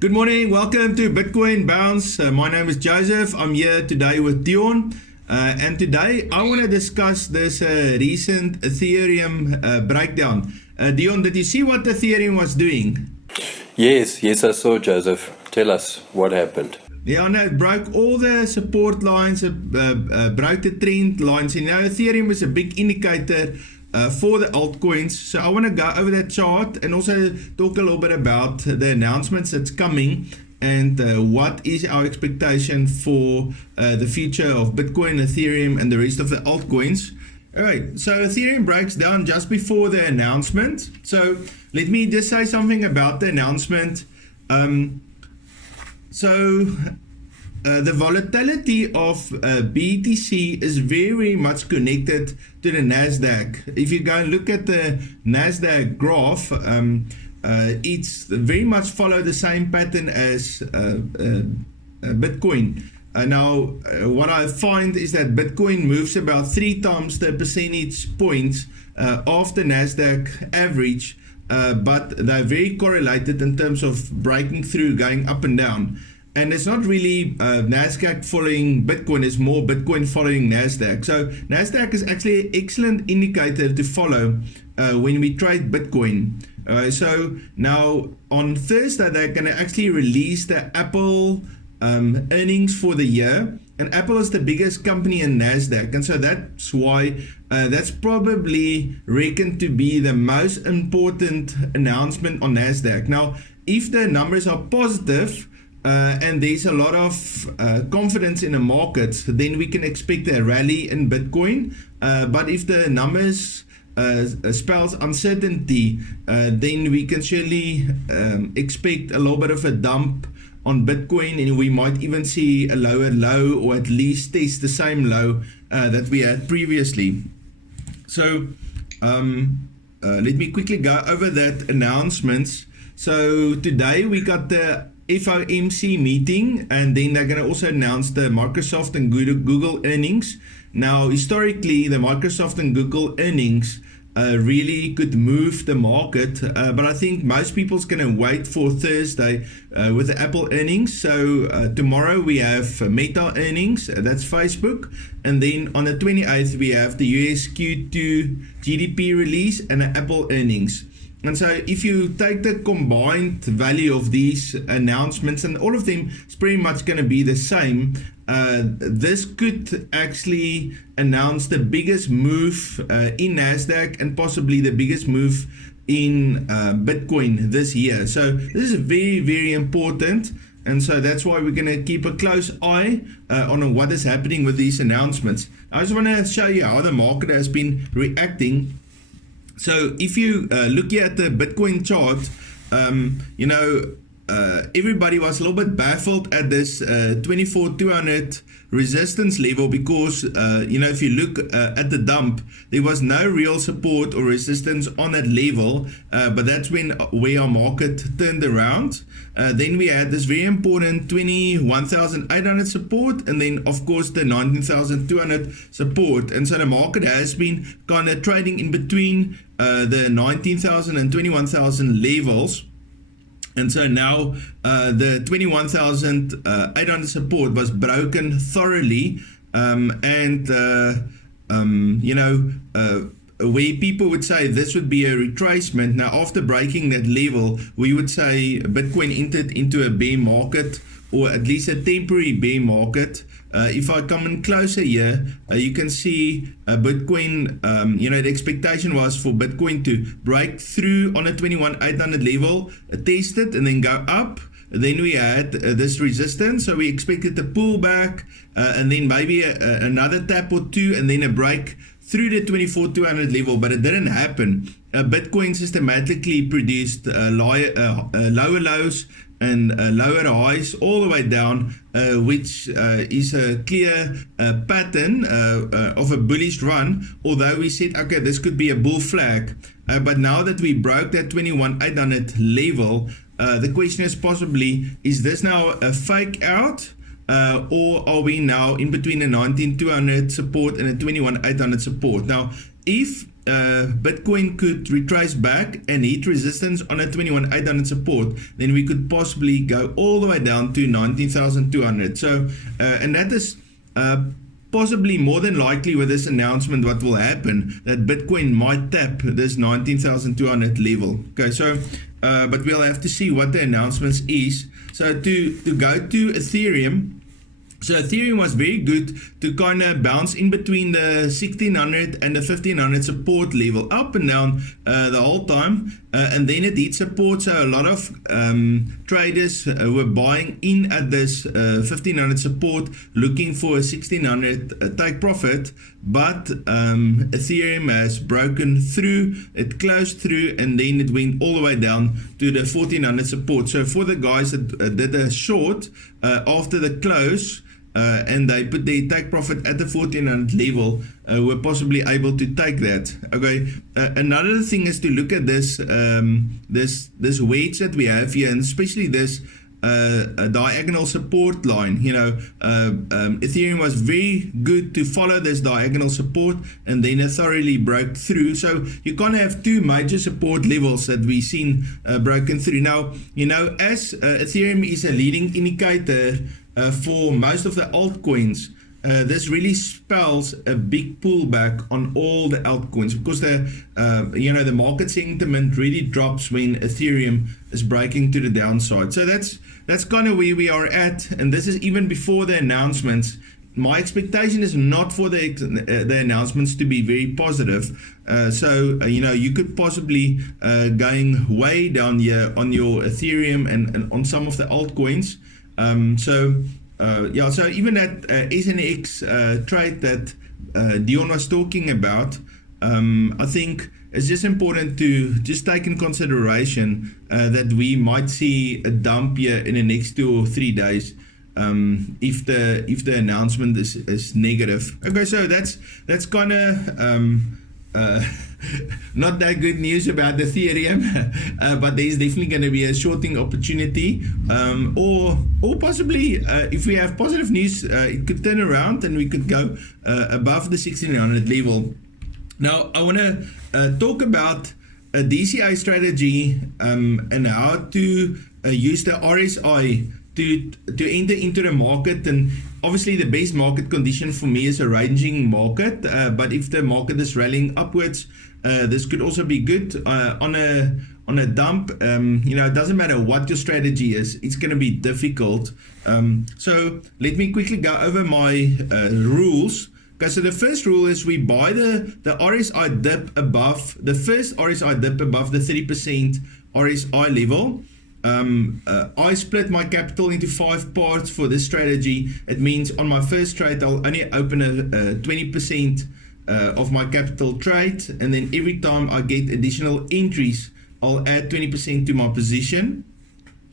Good morning, welcome to Bitcoin Bounce. My name is Joseph. I'm here today with Dion. And today I want to discuss this recent Ethereum breakdown. Dion, did you see what Ethereum was doing? Yes, I saw, Joseph. Tell us what happened. Yeah, no, it broke all the support lines, broke the trend lines. And now Ethereum is a big indicator for the altcoins. So I want to go over that chart and also talk a little bit about the announcements that's coming and what is our expectation for the future of Bitcoin, Ethereum, and the rest of the altcoins. All right, so Ethereum breaks down just before the announcement. So let me just say something about the announcement. The volatility of BTC is very much connected to the Nasdaq. If you go and look at the Nasdaq graph, it's very much follow the same pattern as Bitcoin. What I find is that Bitcoin moves about 3 times the percentage points of the Nasdaq average, but they're very correlated in terms of breaking through, going up and down. And it's not really Nasdaq following Bitcoin, it's more Bitcoin following Nasdaq. So Nasdaq is actually an excellent indicator to follow when we trade Bitcoin. So now on Thursday, they're going to actually release the Apple earnings for the year. And Apple is the biggest company in Nasdaq. And so that's why that's probably reckoned to be the most important announcement on Nasdaq. Now, if the numbers are positive, and there's a lot of confidence in the markets, then we can expect a rally in Bitcoin. But if the numbers spells uncertainty, then we can surely expect a little bit of a dump on Bitcoin, and we might even see a lower low, or at least test the same low that we had previously. So let me quickly go over that announcements. So today we got the FOMC meeting, and then they're going to also announce the Microsoft and Google earnings. Now, historically, the Microsoft and Google earnings really could move the market, but I think most people's going to wait for Thursday with the Apple earnings. So tomorrow we have Meta earnings, that's Facebook, and then on the 28th we have the US Q2 GDP release and the Apple earnings. And so if you take the combined value of these announcements, and all of them is pretty much going to be the same, this could actually announce the biggest move in Nasdaq and possibly the biggest move in Bitcoin this year. So this is very, very important. And so that's why we're going to keep a close eye on what is happening with these announcements. I just want to show you how the market has been reacting. So if you look here at the Bitcoin chart, everybody was a little bit baffled at this 24,200 resistance level because, if you look at the dump, there was no real support or resistance on that level, but that's where our market turned around. Then we had this very important 21,800 support, and then of course the 19,200 support. And so the market has been kind of trading in between the 19,000 and 21,000 levels. And so now the 21,800 support was broken thoroughly, where people would say this would be a retracement. Now, after breaking that level, we would say Bitcoin entered into a bear market, or at least a temporary bear market. If I come in closer here, you can see Bitcoin, the expectation was for Bitcoin to break through on a 21,800 level, test it, and then go up. Then we had this resistance, so we expected to pull back, and then maybe another tap or two, and then a break through the 24,200 level, but it didn't happen. Bitcoin systematically produced lower lows and lower highs all the way down, which is a clear pattern of a bullish run, although we said, okay, this could be a bull flag. But now that we broke that 21,800 level, the question is possibly, is this now a fake out? Or are we now in between a 19,200 support and a 21,800 support? Now, if Bitcoin could retrace back and hit resistance on a 21,800 support, then we could possibly go all the way down to 19,200. So, and that is possibly more than likely with this announcement what will happen, that Bitcoin might tap this 19,200 level. Okay, so but we'll have to see what the announcements is. So to go to Ethereum, so Ethereum was very good to kind of bounce in between the 1600 and the 1500 support level, up and down the whole time, and then it hit support. So a lot of traders were buying in at this 1500 support, looking for a 1600 take profit, but Ethereum has broken through, it closed through, and then it went all the way down to the 1400 support. So for the guys that did a short after the close, and they put their take profit at the 1400 level, were possibly able to take that. Okay. Another thing is to look at this this wedge that we have here, and especially this a diagonal support line. You know, Ethereum was very good to follow this diagonal support, and then it thoroughly broke through. So you can't have two major support levels that we've seen broken through. Now, you know, as Ethereum is a leading indicator for most of the altcoins, this really spells a big pullback on all the altcoins, because the market sentiment really drops when Ethereum is breaking to the downside. So that's kind of where we are at, and this is even before the announcements. My expectation is not for the announcements to be very positive. So you could possibly going way down here on your Ethereum and on some of the altcoins. So even that SNX trade that Dion was talking about, I think it's just important to just take in consideration that we might see a dump here in the next 2 or 3 days, if the announcement is negative. Okay, so that's kind of not that good news about the Ethereum, but there's definitely going to be a shorting opportunity, or possibly if we have positive news, it could turn around and we could go above the 1600 level. Now I want to talk about a DCA strategy and how to use the RSI to enter into the market. And obviously the best market condition for me is a ranging market, but if the market is rallying upwards, this could also be good on a dump. It doesn't matter what your strategy is, it's going to be difficult. So let me quickly go over my rules. Okay, so the first rule is we buy the RSI dip above the first RSI dip above the 30% RSI level. I split my capital into 5 parts for this strategy. It means on my first trade I'll only open a 20% of my capital trade, and then every time I get additional entries I'll add 20% to my position.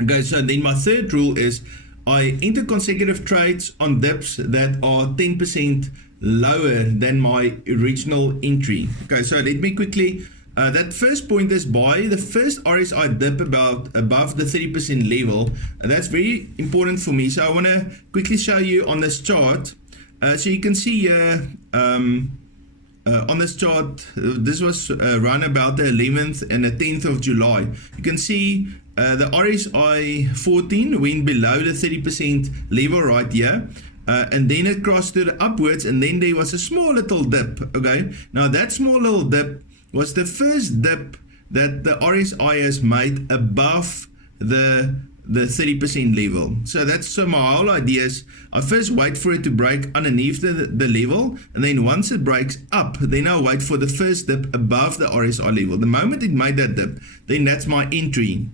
Okay, so then my third rule is I enter consecutive trades on dips that are 10% lower than my original entry. Okay, so let me quickly that first point is buy the first RSI dip above the 30% level. That's very important for me. So I want to quickly show you on this chart. So you can see here on this chart, this was run about the 11th and the 10th of July. You can see the RSI 14 went below the 30% level right here. And then it crossed to the upwards, and then there was a small little dip. Okay, now that small little dip was the first dip that the RSI has made above the 30% level. So my whole idea is I first wait for it to break underneath the level, and then once it breaks up, then I wait for the first dip above the RSI level. The moment it made that dip, then that's my entry.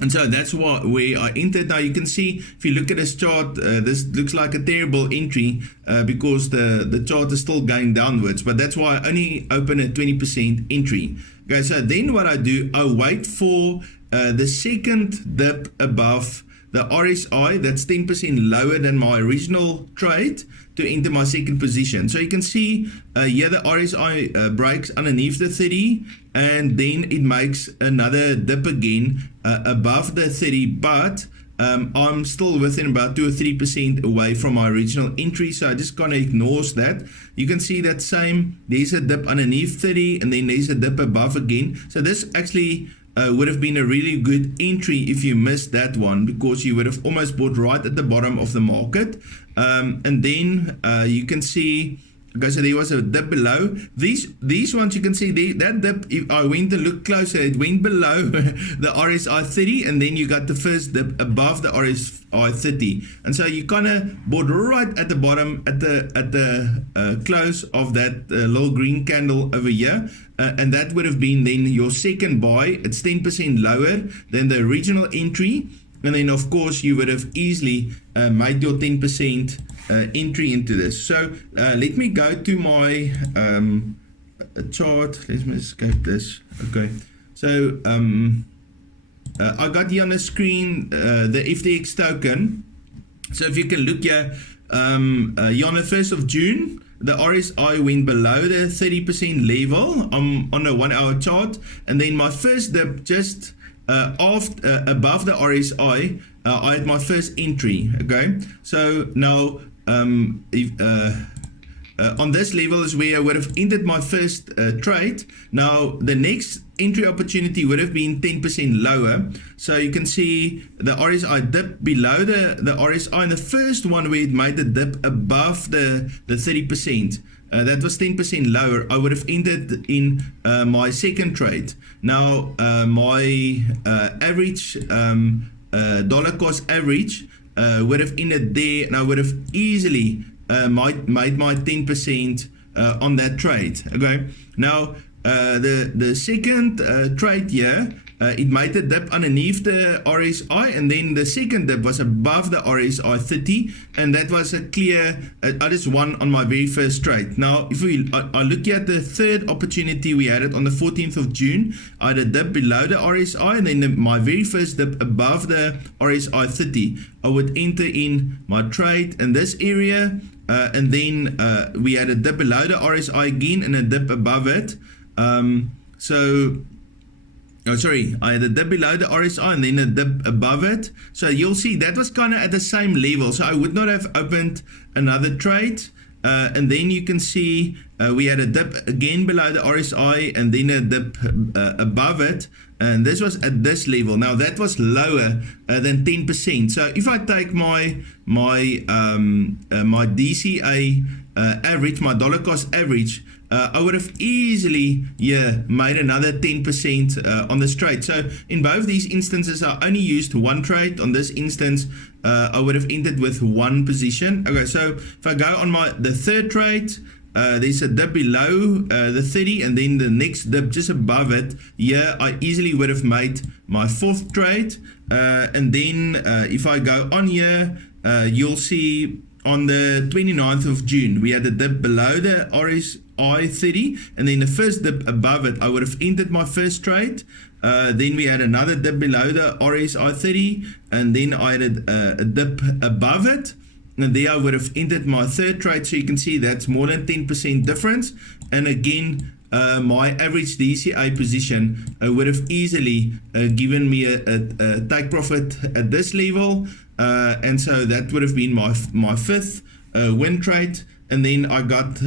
And so that's where I entered. Now you can see, if you look at this chart, this looks like a terrible entry because the chart is still going downwards. But that's why I only open a 20% entry. Okay, so then what I do, I wait for the second dip above the RSI that's 10% lower than my original trade to enter my second position. So you can see here the RSI breaks underneath the 30, and then it makes another dip again above the 30, but I'm still within about 2 or 3% away from my original entry, so I just kind of ignores that. You can see that same, there's a dip underneath 30, and then there's a dip above again. So this actually would have been a really good entry if you missed that one, because you would have almost bought right at the bottom of the market. And then you can see, okay, so there was a dip below. These ones you can see, that dip, if I went to look closer, it went below the RSI 30, and then you got the first dip above the RSI 30. And so you kind of bought right at the bottom, at the close of that little green candle over here. And that would have been then your second buy. It's 10% lower than the original entry. And then, of course, you would have easily made your 10% entry into this. So let me go to my chart. Let me escape this. Okay. So I got here on the screen the FTX token. So if you can look here, here on the 1st of June, the RSI went below the 30% level on a 1 hour chart. And then my first dip just above the RSI, I had my first entry. Okay, so now on this level is where I would have entered my first trade. Now the next entry opportunity would have been 10% lower. So you can see the RSI dip below the RSI, and the first one where it made the dip above the 30%. That was 10% lower. I would have entered in my second trade. Now my average dollar cost average would have ended there, and I would have easily made my 10% on that trade. Okay. Now the second trade here, it made a dip underneath the RSI, and then the second dip was above the RSI 30, and that was a clear, I just won on my very first trade. Now, if I look at the third opportunity, we had it on the 14th of June. I had a dip below the RSI, and then my very first dip above the RSI 30. I would enter in my trade in this area, and then we had a dip below the RSI again and a dip above it. I had a dip below the RSI and then a dip above it. So you'll see that was kind of at the same level. So I would not have opened another trade. And then you can see we had a dip again below the RSI and then a dip above it. And this was at this level. Now that was lower than 10%. So if I take my DCA average, my dollar cost average, I would have easily made another 10% on this trade. So in both these instances, I only used one trade. On this instance, I would have entered with one position. Okay, so if I go on the third trade, there's a dip below the 30, and then the next dip just above it. I easily would have made my fourth trade. And then if I go on here, you'll see on the 29th of June, we had a dip below the RSI 30, and then the first dip above it, I would have entered my first trade. Then we had another dip below the RSI 30, and then I had a dip above it, and there I would have entered my third trade. So you can see that's more than 10% difference. And again, my average DCA position would have easily given me a take profit at this level, and so that would have been my fifth win trade. And then I got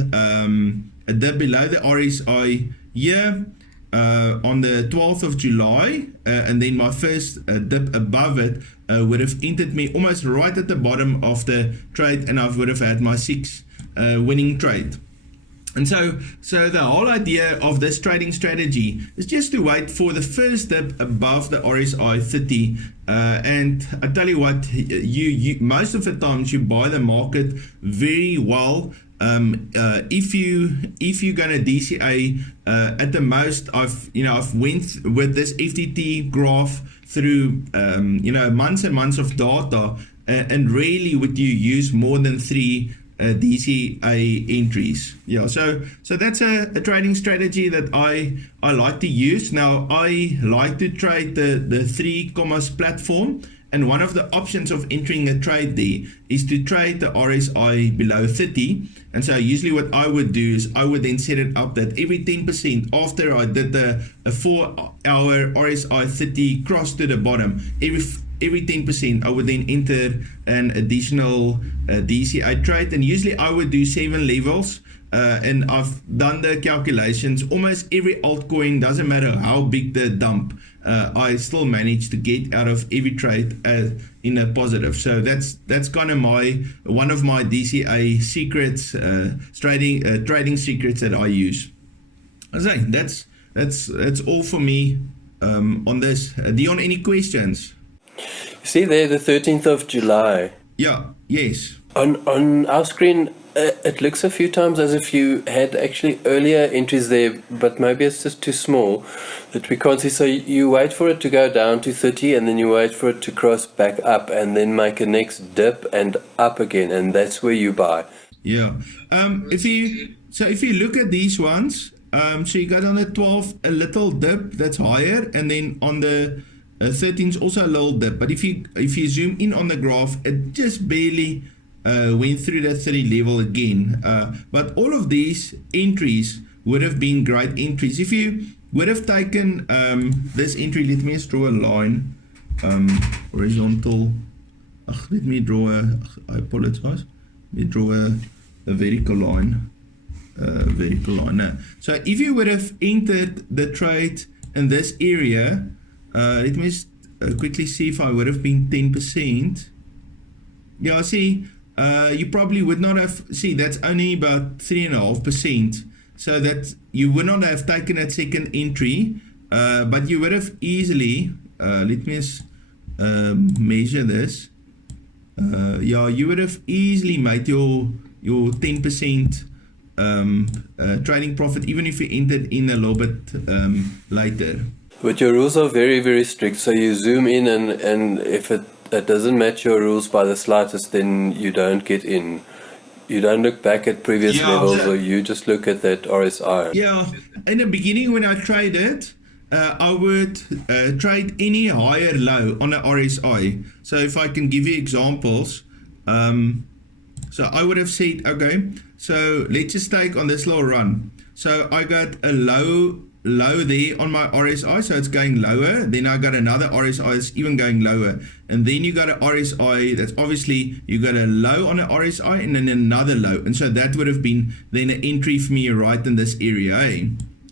a dip below the RSI here on the 12th of July, and then my first dip above it would have entered me almost right at the bottom of the trade, and I would have had my sixth winning trade. And so the whole idea of this trading strategy is just to wait for the first dip above the RSI 30. And I tell you what, you most of the times you buy the market very well. If you're gonna DCA at the most, I've went with this FTT graph through months and months of data, and rarely would you use more than 3 DCA entries. So that's a trading strategy that I like to use. Now I like to trade the 3 commas platform, And one of the options of entering a trade there is to trade the RSI below 30. And so usually what I would do is I would then set it up that every 10% after I did a 4-hour RSI 30 cross to the bottom, every 10% I would then enter an additional DCA trade. And usually I would do 7 levels. And I've done the calculations. Almost every altcoin, doesn't matter how big the dump, I still manage to get out of every trade in a positive. So that's kind of one of my DCA secrets, trading secrets that I use. I say that's all for me on this. Dion, any questions? You see there, the 13th of July. Yeah. Yes. On our screen, it looks a few times as if you had actually earlier entries there, but maybe it's just too small that we can't see. So you wait for it to go down to 30, and then you wait for it to cross back up, and then make a next dip and up again, and that's where you buy. Yeah. If you look at these ones, so you got on the 12 a little dip that's higher, and then on the 13 is also a little dip. But if you zoom in on the graph, it just barely went through that 30 level again. But all of these entries would have been great entries. If you would have taken this entry, let me just draw a line, horizontal. Let me draw I apologize. Let me draw a vertical line. Now. So if you would have entered the trade in this area, let me just quickly see if I would have been 10%. Yeah, see, you probably would not have, that's only about 3.5%. So that you would not have taken that second entry, but you would have easily, let me just measure this. You would have easily made your 10% trading profit, even if you entered in a little bit later. But your rules are very, very strict. So you zoom in, and if it doesn't match your rules by the slightest, then you don't get in. You don't look back at previous levels, or you just look at that RSI. Yeah, in the beginning when I traded, I would trade any higher low on the RSI. So if I can give you examples, so I would have said, okay, so let's just take on this little run. So I got a low there on my RSI, so it's going lower. Then I got another RSI that's even going lower, and then you got an RSI that's obviously you got a low on an RSI and then another low, and so that would have been then an entry for me right in this area.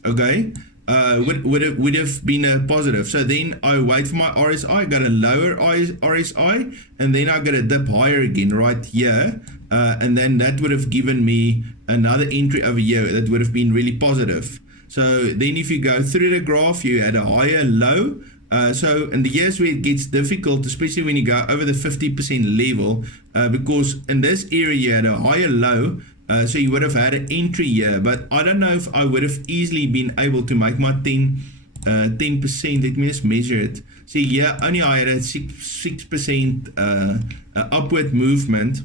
Okay, would have been a positive. So then I wait for my RSI, got a lower RSI, and then I got a dip higher again right here, and then that would have given me another entry over here that would have been really positive. So then if you go through the graph, you had a higher low. So in the years where it gets difficult, especially when you go over the 50% level, because in this area you had a higher low, so you would have had an entry here. But I don't know if I would have easily been able to make my 10%. Let me just measure it. See here, only I had a 6% upward movement.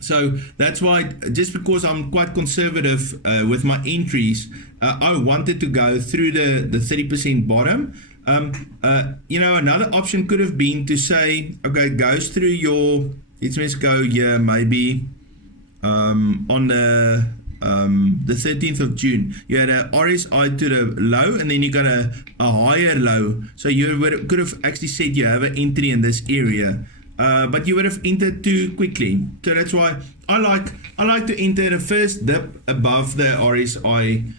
So that's why, just because I'm quite conservative with my entries, I wanted to go through the 30% bottom. Another option could have been to say, okay, it goes through your, let's go here, maybe on the 13th of June, you had a RSI to the low, and then you got a higher low. So you could have actually said you have an entry in this area. But you would have entered too quickly. So that's why I like to enter the first dip above the RSI.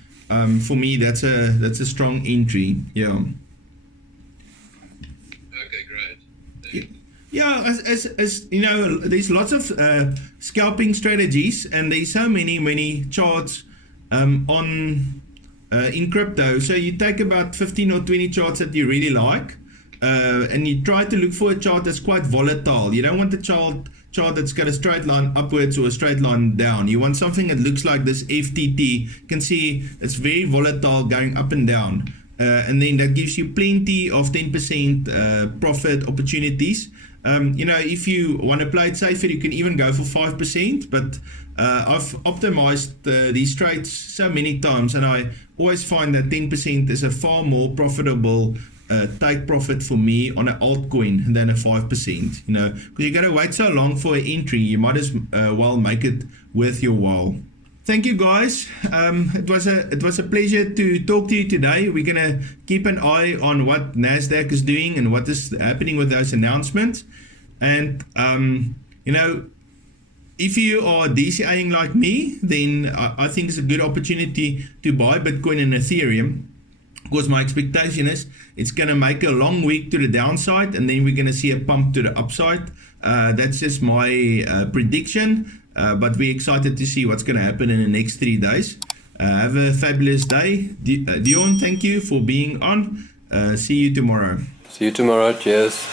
For me, that's a strong entry. Yeah. Okay, great. Yeah, as you know, there's lots of scalping strategies, and there's so many charts in crypto. So you take about 15 or 20 charts that you really like. And you try to look for a chart that's quite volatile. You don't want a chart that's got a straight line upwards or a straight line down. You want something that looks like this FTT. You can see it's very volatile, going up and down. And then that gives you plenty of 10% profit opportunities. If you want to play it safer, you can even go for 5%. But I've optimized these trades so many times, and I always find that 10% is a far more profitable take profit for me on an altcoin than a 5%, you know, because you got to wait so long for an entry. You might as well make it worth your while. Thank you, guys. It was a pleasure to talk to you today. We're gonna keep an eye on what Nasdaq is doing and what is happening with those announcements. And you know, if you are DCAing like me, then I think it's a good opportunity to buy Bitcoin and Ethereum. Because my expectation is it's going to make a long week to the downside, and then we're going to see a pump to the upside. That's just my prediction, but we're excited to see what's going to happen in the next 3 days. Have a fabulous day. Dion, thank you for being on. See you tomorrow. See you tomorrow. Cheers.